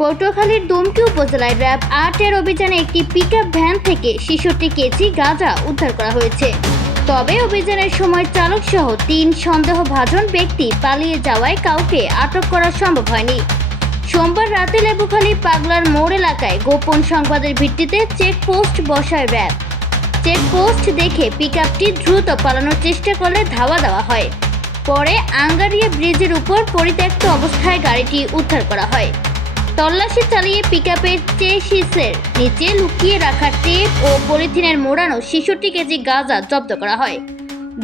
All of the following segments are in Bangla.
পটুয়াখালীর দুমকি উপজেলায় র্যাব ৮-এর অভিযানে একটি পিকআপ ভ্যান থেকে ৬৬ কেজি গাঁজা উদ্ধার করা হয়েছে। তবে অভিযানের সময় চালক সহ ৩ সন্দেহভাজন ব্যক্তি পালিয়ে যাওয়ায় কাউকে আটক করা সম্ভব হয়নি। সোমবার রাতে লেবুখালী পাগলার মোড় এলাকায় গোপন সংবাদের ভিত্তিতে চেকপোস্ট বসায় র্যাব। চেকপোস্ট দেখে পিকআপটি দ্রুত পালানোর চেষ্টা করলে ধাওয়া দেওয়া হয়। পরে আঙ্গারিয়া ব্রিজের উপর পরিত্যক্ত অবস্থায় গাড়িটি উদ্ধার করা হয়। তল্লাশি চালিয়ে পিকআপের চেসিসের নিচে লুকিয়ে রাখা টেপ ও পলিথিনের মোড়ানো ৬৬ কেজি গাঁজা জব্দ করা হয়।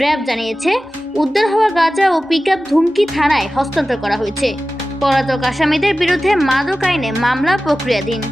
র্যাব জানিয়েছে, উদ্ধার হওয়া গাঁজা ও পিকআপ ধুমকি থানায় হস্তান্তর করা হয়েছে। পলাতক আসামিদের বিরুদ্ধে মাদক আইনে মামলা প্রক্রিয়াধীন।